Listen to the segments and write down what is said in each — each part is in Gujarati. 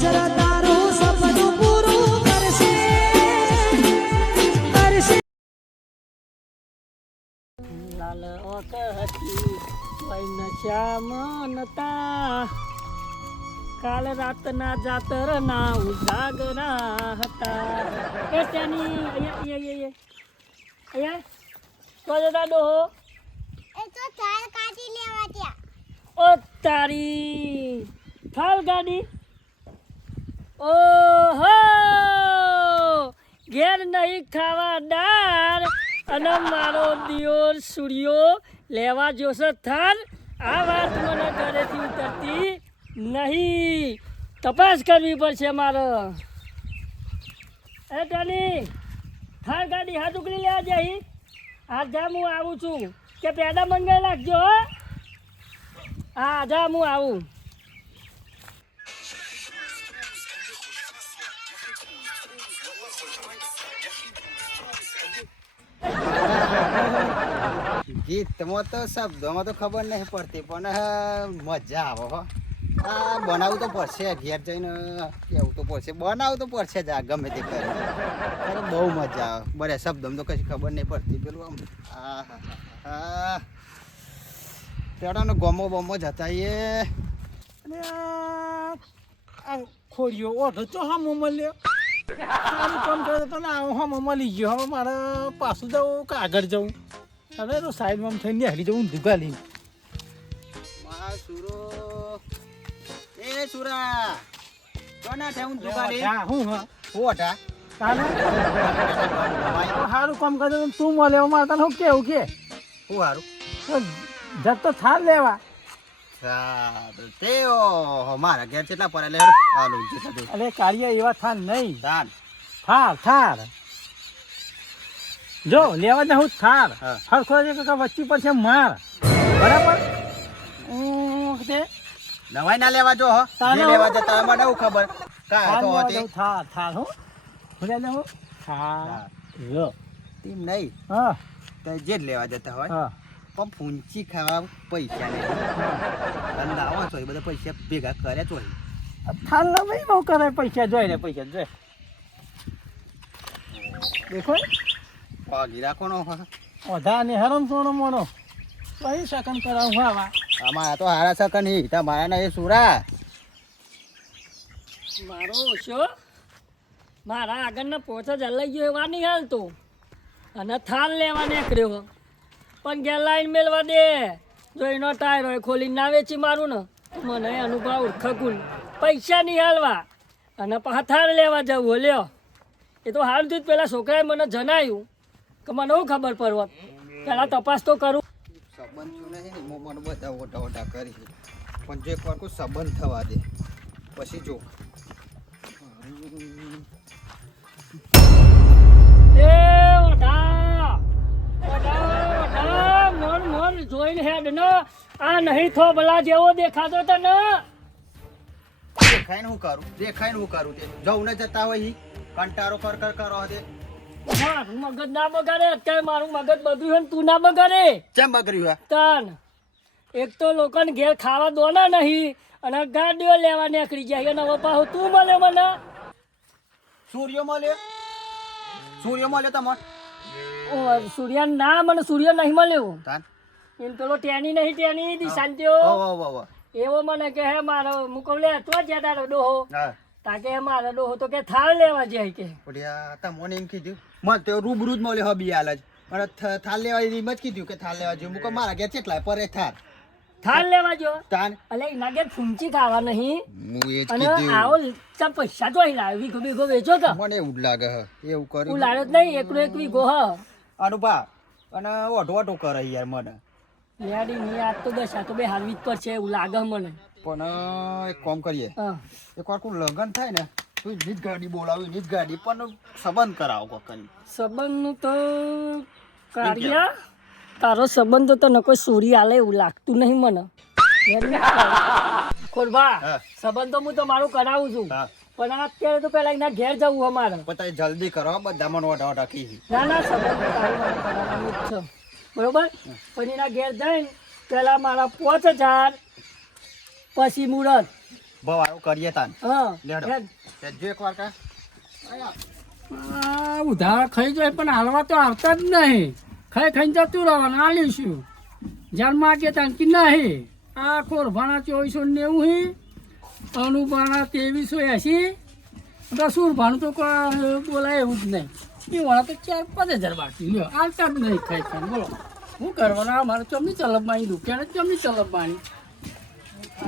જરા તારું સપનું પૂરું કરશે કરશે લાલ ઓક હતી વૈન શ્યામ નતા કાલ રાતના જાતર ના ઉજાગરા હતા એ ત્યાંની અહીંયા તો જતા ડોહો એ તો થાળ કાઢી લેવા ત્યાં. ઓ તારી થાળ ગાડી ઓહો ઘેર નહીં ખાવા દાળ અને મારો દિયોર સૂર્યો લેવા જોશે થાળ આ વાત મને ઘરેથી ઉતરતી નહીં તપાસ કરવી પડશે મારે એ તાની થાળ ગાડી હાથ ઉકળી લેવા જઈ હાથ જા હું આવું છું કે પેડા મંગાવી નાખજો હો હા જા હું આવું ગીતમાં તો શબ્દોમાં તો ખબર નહીં પડતી પણ મજા આવે હો આ બનાવવું તો પડશે ઘેર જઈને કેવું તો પડશે બનાવવું તો પડશે જ આ ગમે તે કરે અરે બહુ મજા આવે બરે શબ્દોમાં તો કશી ખબર નહીં પડતી પેલું આમ હા હા હા પેડાનો ગમો બમો જતા એ અને આ ખોરીઓ ઓઢો તો હા મળ્યો સારું કામ કરે તો ને હા મળી ગયો હવે મારે પાછું જવું કે આગળ જવું હવે તો સાઈડમાં થઈને હારી જવું દુગાલી મા સુરો એ સુરા કોના છે હું દુકાને હું હા ઓઢા તાને સારું કામ કરે તું મળે મારે તને હું કેવું કે હું હારું જતો થાર લેવા સારું તે મારા ઘેર કેટલા પડે લે હાલો જેટલા અરે કાર્ય એવા થાર નહીં તાન થાર જો લેવા ને હું થાર હા. હરખો વચ્ચી પર છે માર બરાબર તે નવાઈ ના લેવા જો હો તાનો. જે લેવા જતા હોય મને શું ખબર કા તો હતી થાર હો ભલે લે હું થાર જો ટીમ નહીં હા તો જે જ લેવા જતા હોય હા પણ ફૂંચી ખાવા પૈસા નહીં અને લાવો છો એ બધા પૈસા ભેગા કરે છો થાર લા ભાઈ બહુ કરે પૈસા જોઈ ને પૈસા જોઈ દેખો પાગી રાખો નો ઓધા ને હરમ સોનો મોનો કઈ શકન કરાવું આવા અમારા તો હારા સકન હી તમારા ના એ સુરા મારો ઓછો મારા આગળના પોચ જ હલાઈ ગયો એવા નહીં હાલતો અને થાળ લેવા નીકળ્યો પણ ઘેર લાઈન મેળવા દે જો એનો ટાયર હોય ખોલીને ના વેચી મારું ને તો મને અનુભવ ઉઠકુલ પૈસા નહીં હાલવા અને પાછા થાળ લેવા જવું લ્યો એ તો હાલથી જ પેલા છોકરાએ મને જણાવ્યું કે મને શું ખબર પડવા પહેલાં તપાસ તો કરું સંબંધ છું નહીં મને બધા ઓટા ઓટા કરી પણ જો એક વાર કોઈ સંબંધ થવા દે પછી જો એ ઓઢા ઓઢા મોર જોઈને હેડ ન આ નહીં થોબલા જેવો દેખાતો તને દેખાય ને હું કરું દેખાય ને હું કરું તે જવું ને જતા હોય ઈ કંટારો કર કરો દે મારું મગજ ના બગાડે અત્યારે મારું મગજ બધું છે ને તું ના બગાડે ચમ બગડ્યું તાન એક તો લોકોને ઘેર ખાવા દોના નહીં અને ગાડીઓ લેવા નીકળી જાય અને હવે પાછું તું મળે મને સૂર્ય મળ્યો તમને ઓ સૂર્ય ના મને સૂર્ય નહીં મળ્યો તાન એમ પેલો ટેની નહીં ટેની ઓ દિશાંત્યો ઓ એવો મને કે હે મારો મુકવલે તો જ તારો ડોહો હા તાકે હે મારો ડોહો તો કે થાળ લેવા જાય કે ઓડિયા તમને એમ કીધું મત તો રૂબરૂ જ મળ્યો હબી હાલ જ અને થાલ લેવા એમ જ કીધું કે થાલ લેવા જેવું મુકો મારા ઘેર કેટલાય પરે થાર થાળ લેવા જો તાન અલે એના ઘેર ફૂંચી ખાવા નહીં હું એ જ અને કીધું આવો ચા પૈસા જોઈ લાવે વીઘો બીઘો વેચો તો મને એવું જ લાગે હે એવું હું કર્યું લાવ્યો જ નહીં એકલો એક વીઘો હ અનુભા અને ઓઢો કરે યાર મને લેડી ની આજ તો દશા તો બે હાલવી જ પડશે એવું લાગે મને પણ એક કામ કરીએ હા એક વાર કોઈ લગન થાય ને તો નીજ ગાડી બોલાવી નીજ ગાડી પણ સંબંધ કરાવો કોકની સંબંધનું તો કાર્ય તારો સંબંધ તો ન કોઈ સોરી આલે એવું લાગતું નહીં મને ખોરબા હા. સંબંધ તો હું તો મારું કરાવું છું હા પણ અત્યારે તો પેલા એના ઘેર જવું અમારે પછી જલ્દી કરો બધા મને ઓઢા ઓઢા કી ના ના સંબંધ તો તારું મારે કરાવવાનું જ છે બરોબર પછી એના ઘેર જઈને પેલા મારા 5000 પછી મુહૂર્ત ભવારો કરીએ તાન હા લેડો. હેડ. જો એક વાર કા આ ઉધાર ખાઈ જાય પણ હાલવા તો આવતા જ નહીં. ખાઈને જતું રહેવાનું આલીશું. જાણ માગે તાંકી નહીં. આ કોરભાના 2490 અનુભાના 2380 તો સુરભાનું તો કોઈ બોલાય એવું જ નહીં. એ વાળા તો 4-5 હજાર બાકી લ્યો આવતા જ નહીં ખાઈ બોલો શું કરવાના અમારે ચમની ચલબવાની દુકાને ચમની ચલબવાની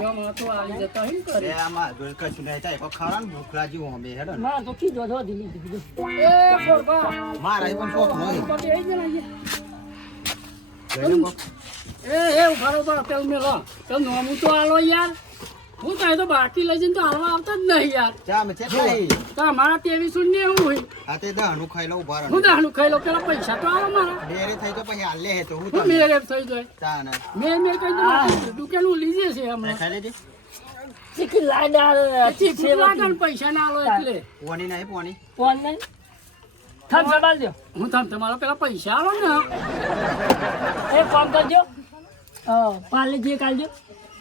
એમાં તો આવી જતા એમ કરે. એ આમાં જોઈ કશું નહીં થાય પણ ખાવાનું ભૂખ લાગી હું અમે હેડો ને. માં તો કીધો તો ધીમી ધીમી. એ કોરભા મારા એ પણ શોખ નહીં પટી આવી જાય લઈને કોક. એ બરોબર પેલું મેલો તો નોમું તો આલો યાર હું કહે તો બાકી લઈ જઈને તો હાલવા આવતા જ નહીં યાર ચા મેં ચેટલાઈ તો અમારા 2390 હોય આ તે દહનું ખાઈ લઉં ઉભા રહો. હું દાહનું ખાઈ લો પેલા પૈસા તો આવો મારા ડેરે થઈ તો પછી હાલે હે તો હું હું તમને મેરે થઈ જાય ચા ને મેં કહી દઉં દુકાન લીધે છે હમણાં ખાઈ લેજે. ચીકી લાડા ચીકુ લાગે ને પૈસા ના આલો એટલે પોણી નહીં પોણી ફોન નહીં થમ સંભાળ દો. હું તમારા પેલા પૈસા આવો ને એ ફોન કરજો. પાર્લેજી કાલજો.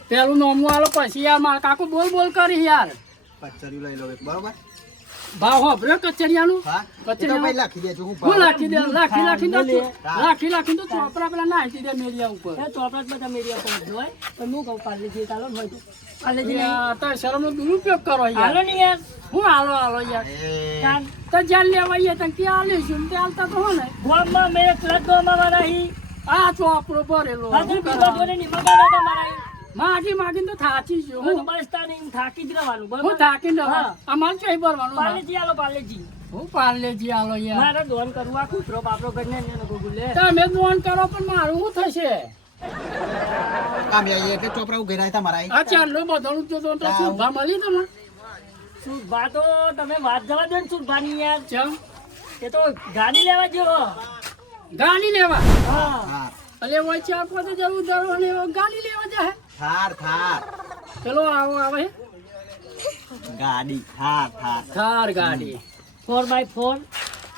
પેલું નોમું આલો પછી યાર મારા કાકુ બોલ કરી યાર પચરી લઈ લો એક બરોબર ભાવ હોભર્યો કચરિયાનું હા કચરી તો ભાઈ લખી દેજો હું હું રાખી દે હા. રાખી તો ચોપરા પેલા નાખી દે મેરિયા ઉપર એ ચોપડા બધા મેરી ઉપર જ હોય પણ હું કહું પાર્લેજી કાલો હોય તો પાર્લેજી નહીં. યાર શરમનો દુરુપયોગ કરો હાલો યાર નહીં યાર. હું હાલો યાર એ કાન તો જ્યાં લેવા આવીએ ત્યાં ક્યાં આલીશું તે હાલતા તો હો ને ગોમમાં મેં ક્લબ ગોમમાં રહી આ ચોપડો ભરેલો હાજર શું પીવા કરવાનું? જોડે નહીં મગાડા તમારા માગીને તો થાચી ગયો હું હું બસતા નહીં થાકી જ રહેવાનું હું બરાબર. થાકીને હા. અમારે ચોઈ ભરવાનું ના. પાર્લેજી આલો પાર્લેજી. હું પાર્લેજી આલો યાર મારે દોન કરવું આ કૂતરો બાપરો કરીને એને ગોગું લે. તમે દોન કરો પણ મારું શું થશે કામ આવીએ એટલે ચોપરા ઉઘેરાય તમારા આ ચારનો બધાનું જો તો સુભા મળી તમને સુરભા તો તમે વાત જવા દો ને સુરભાની યાર. ચમ એ તો ગાડી લેવા જેવો. ગાડી લેવા હા હા એટલે વચ્ચે ચાર પોતે જવું ધરવાની ગાડી લેવા જાય થાર થાર પેલો આવે ગાડી થાર થાર કાર ગાડી 4x4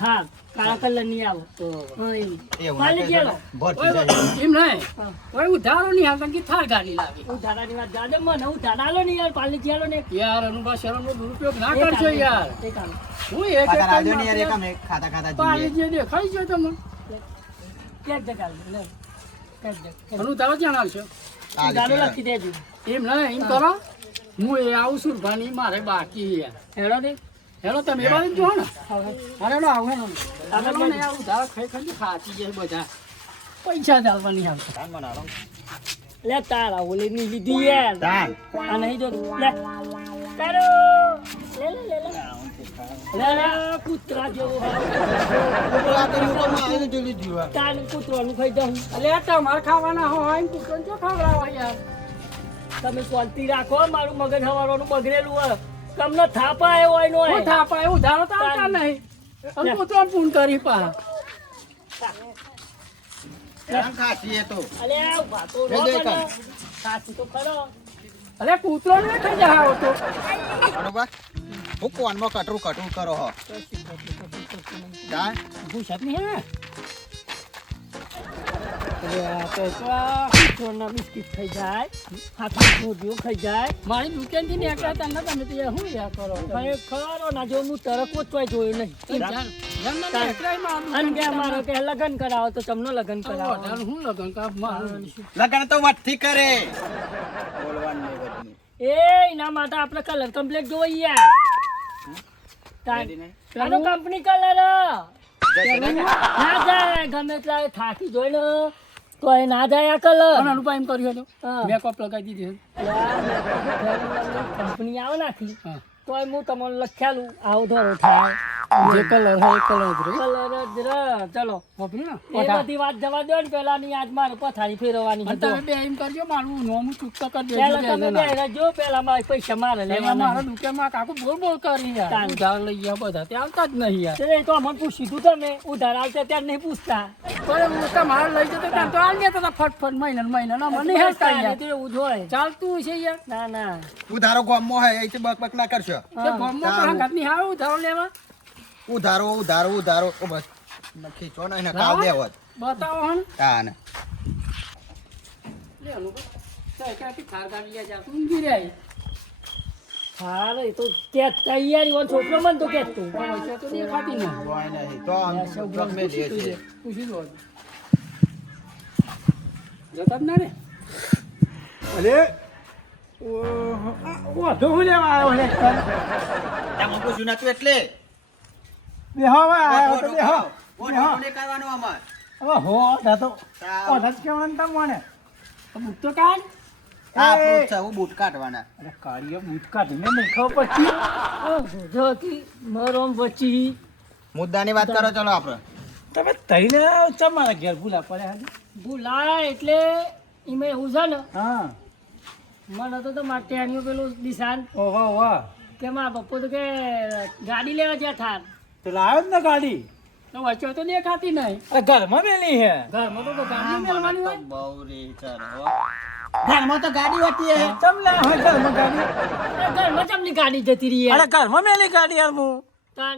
હા કાળા કલર ની આવો. હા એવી. એવું પાર્લેજી આલો. ભરતી જાય એમ નહીં હા. ઓય ઉધારો નહીં હાલતા કે થાર ગાડી લાવી હું ધારાની વાત જાડે મને હું ધારા આલો ને યાર પાર્લેજી આલો ને. યાર અનુભવ શરમનો દુરુપયોગ ના કરશો યાર એક આલો. હું એક ખાતા રાજો ને યાર એક અમે ખાતા ખાતા જઈએ પાલી જે દેખાઈ છે તમને કેક દે કાલ લે. કેક દે. અનુ તારો ક્યાં આવશો કાલે ગાડો છે. લખી દેજો. એમ નહીં એમ કરો હું એ આવું છું ભાની મારે બાકી યાર હેડો દે. હેલો તમે એ બાજુ જો ને હવે અરે નો આવું હેલો તમે ને આવું ધારો ખાઈ ખાચી જાય બધા પૈસા ચાલવાની આવશે તાન બનાવો. લે તારા ઓલી ની લીધી યાર. તાન. આ નહીં જો લે તારો લે લે લે લે લે કૂતરા જેવો આ તો હું તો મારી જોડી જીવા. તાન કૂતરાનું ખાઈ દઉં. અલે તમારે ખાવાના હોય એમ કુકન જો ખાવડાવો યાર તમે શાંતિ રાખો મારું મગજ હવારોનું બગડેલું હોય તમને થાપા આવ્યો હોય નો હું હોય. થાપા એવું ધારો તો આવતા નહીં અને પુત્રો પૂન કરી પા એમ ખાસી એ તો અલે આ ઉભા તો લે રહો દે મને. કાલ. સાચું તો ખરો. અરે કૂતરો ને થઈ જાય તો બરોબર હું કોનમાં કટરું કરો હો તાન. ભૂસત નહીં હે અરે આ તો કૂતરોના બિસ્કિટ ખાઈ જાય હાથમાં મોઢું ખાઈ જાય. મારી દુકાનથી નીકળ્યા તા ને તમે તો યાર શું યાર કરો ભાઈ ખરો ના જો હું તરકો જ જોયું નહીં. અને કે મારો કે લગ્ન કરાવો તો તમને લગ્ન કરાવો. હું લગન કા મારું લગન તો વટથી કરે બોલવાનું નહીં બધું. એ એના માટે આપણે કલર કમ્પ્લેટ જોઈએ યાર. રેડી નહીં? આનો કંપની કલર જશે ને? ના જાય ગમે એટલા થાકી જોઈને તો એ ના જાય આ કલર. અનુપા એમ કર્યું હતું હા. મેકઅપ લગાવી દીધી કંપની આવે નાખી હા. તો હું તમને લખ્યાલું આવો ધોરો થાય જે કલર હોય એ કલર જ રહ્યો કલર જ ર ચલો વાપર્યું ને એ બધી વાત જવા દો ને પેલાની આજ મારે પથારી ફેરવવાની અને છે. તમે બે એમ કરજો મારું નોમું ચૂકતો કરી પેલા દેજો તમે બે રહેજો પેલા મારે પૈસા મારે મારા લેવાના દુકાનમાં કાકુ બોલ કરી યાર તાન. ઉધાર લઈ ગયા બધા તે આવતા જ નહીં યાર છે. એ તો અમને પૂછ્યું તું તમે ઉધાર આવતા ત્યારે નહીં પૂછતા. પણ હું તમારે લઈ જતો ત્યાં તો આલ દેતા હતા ફટફટ મહિના મને હેરતા યાર તો એવું જ હોય. ચાલતું છે યાર ના ના ઉધારો ગામમાં હોય એ બક ના કરશો તે ગામમાં પણ ઘાતની હાવ ઉધારો લેવા ઉધારો ઓ બસ ખીચો નહીં ને કાલ દેવો જ. બતાવો હન તાન. લે અનુભવ તો એકાથી ખાર ગાડી જા તું ઊંઘી રહી હા એ તો કે તૈયારી હોય છોકરો મન તો કે તું પૈસા તો દેખાતી નહીં. કોઈ નહીં તો આમ ગમે લે છે પૂછી દો. જતા જ ના ને. અરે ઓઢો હું લેવા આવ્યો છે ત્યાં પૂછ્યું નતું એટલે બેહો આવ્યો તો બેહો ઓઢો ને કરવાનો અમાર હવે હો દાતો ઓઢા જ કહેવાનું તમને બુક તો કાઢ. આ ફ્રૂટ છે હું બૂટ કાઢવાના અરે કાળીઓ બૂટ કાઢીને નહીં ખબર પછી જોતી મરોમ પછી મુદ્દાની વાત કરો ચલો આપણે તમે તઈને તમારા ઘેર ભૂલા પડ્યા હાજી. ભૂલાય એટલે ઈમે એવું છે ને હા મને તો માટે આન્યું પેલું નિશાન ઓહો વાહ કે મારા પપ્પો તો કે ગાડી લેવા જ્યાં થાર તો લાવ્યો જ ને ગાડી તો વચ્ચે તો દેખાતી નહીં. અરે ઘરમાં મેલી હે ઘરમાં તો ગાડી મેળવાની હોય. બહુ રે ચાલો ઘરમાં તો ગાડી હોતી હે તમ લા હોય ઘરમાં ગાડી ઘરમાં ચમની ગાડી જતી રહી અરે યાર ઘરમાં મેલી ગાડી યાર હું તાન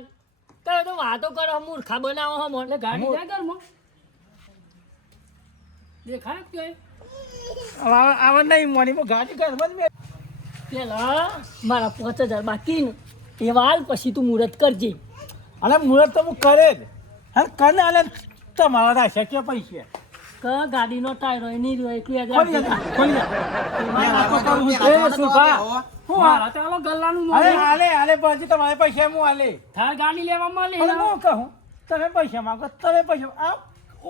તો વાતો કરો મૂર્ખા બનાવો હો મને ગાડી જાય ઘરમાં. દેખાય જ ક્યાંય? આવા નહીં મોની ગાડી ઘરમાં જ મેલી પેલા મારા 5000 બાકી ને એ વાલ પછી તું મુહૂર્ત કરજે અને મુહૂર્ત તો હું કરે જ હા કને આલે તમારા રાખ્યા કે પૈસા ક ગાડીનો ટાયર હોય નહીં રહ્યો એટલું ખોલી યાદ જા ખોલી જા એ સુભા હું મારા તો આલો ગલ્લાનું અરે મોઢું. આલે પછી તમારે પૈસા હું આલે થાર ગાડી લેવા મળી. અને હું કહું તમે પૈસા માંગો તમે પૈસા આ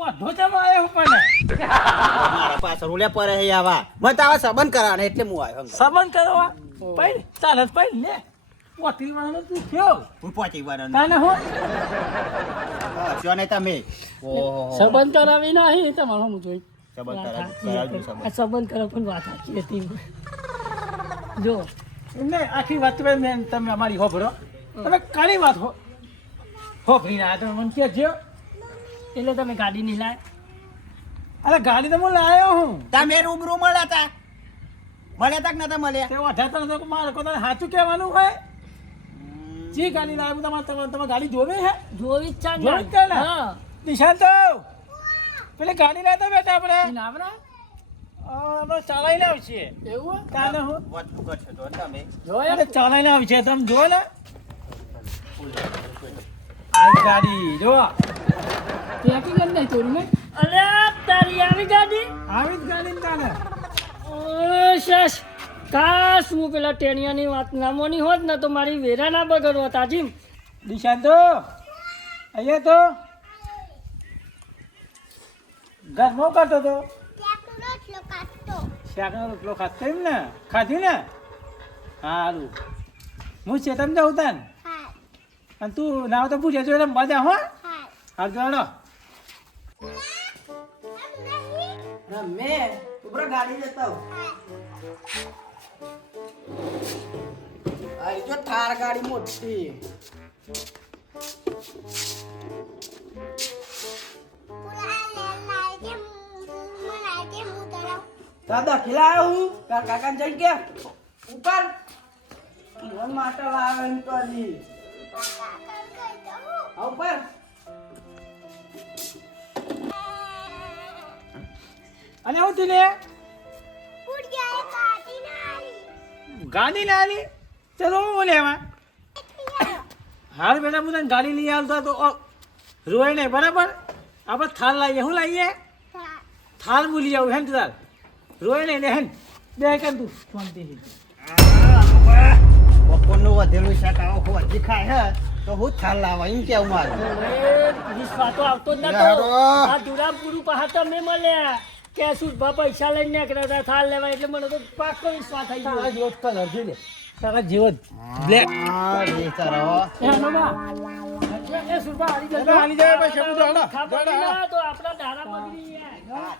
ઓઢો તમે આવ્યો પણ મારા પાછળ ઉલે પડે હે આવા મને તો આવા સંબંધ કરાવવાના એટલે હું આવ્યો સંબંધ કરવા પૈ ચાલે પૈ લે પોતી વાળો તું થયો હું પહોંચી વાર તાને હું શું નહીં તમે ઓહો સંબંધ કરાવી નહીં તમારો હું જોઈ. સંબંધ કરાવજો આ સંબંધ કરો પણ વાત સાચી હતી જો એમને આખી વાત મેં તમે અમારી હોભળો તમે કાળી વાત હોભળી ના તમે મને કહેજો એટલે તમે ગાડી નહીં લાય અરે ગાડી તો હું લાવ્યો હું તમે રૂબરૂ મળ્યા તા મળ્યા તા કે નતા મળ્યા તે ઓઢાતા નથી મારે કોઈ સાચું કહેવાનું હોય જી ગાડી લાવ્યું તમારે ગાડી જોવે હે જોવી જ છે ને. જોવી જ છે ને? હા નિશાન તો પેલી ગાડી લાવતા બેટા આપણે નાવરા આપણે ચાલાઈને આવશે એવું તાને હું વાત કરશે તો તમે જોયા અરે ચાલાઈને આવશે તમે જો ને આ ગાડી જો પેકિંગ જ નહીં તોડી મેં. અરે તારી આવી ગાડી આવી જ ગાડી ને તાને ઓ શશ કાશ હું પેલા ટેણિયાની વાત નામોની હોત ને તો મારી વેરા ના બગડવો તાજી નિશાન તો અહીંયા તો ઘરમાં કરતો તો ત્યાંનો રોટલો કાઢતો. શાકનો રોટલો ખાતો એમ ને ખાધી ને સારું હું ચેતન જાઉં તાન હા અને તું નાવ તો પૂછે એટલે મજા હો હા હાલ જોડો મેં ઉપર ગાડી જતા આ જો થાર ગાડી મોટી દાદા ખીલાયો હું તાર કાકાને જઈ ગયા ઉપર જીવન માટે લાવે એમ તો હજી હા ઉપર અને હું તું લે ગાડી લાવી ચલો હું લેવા હાલ બેટા હું તને ગાડી લઈ આવતા તો રોય નહીં બરાબર આપણે થાલ લાવીએ શું લાવીએ થાલ હું લઈ આવું હે ને તાર રોય નહીં લે હે બે કેમ તું શાંતિથી બપોરનું વધેલું શાક આવો હજી ખાય હે તો હું થાલ લાવવા એમ કેવું મારું વિશ્વાસ તો આવતો જ નતો યારો. આ ધુરામપુરું પહાડ મેં મળ્યા કે સુરભા પૈસા લઈને નીકળ્યા હતા થાલ લેવા એટલે મને તો પાક્કો વિશ્વાસ થઈ ગયો તારા જેવો જ કલર જોઈ લે તારા જેવો જ બ્લેક બિચારો એ હનુમા. એ સુરભા હારી જજો. હાલી જાય પછી શબ્દ હાલો ખબર ના તો આપણા ધારા પકડી ગયા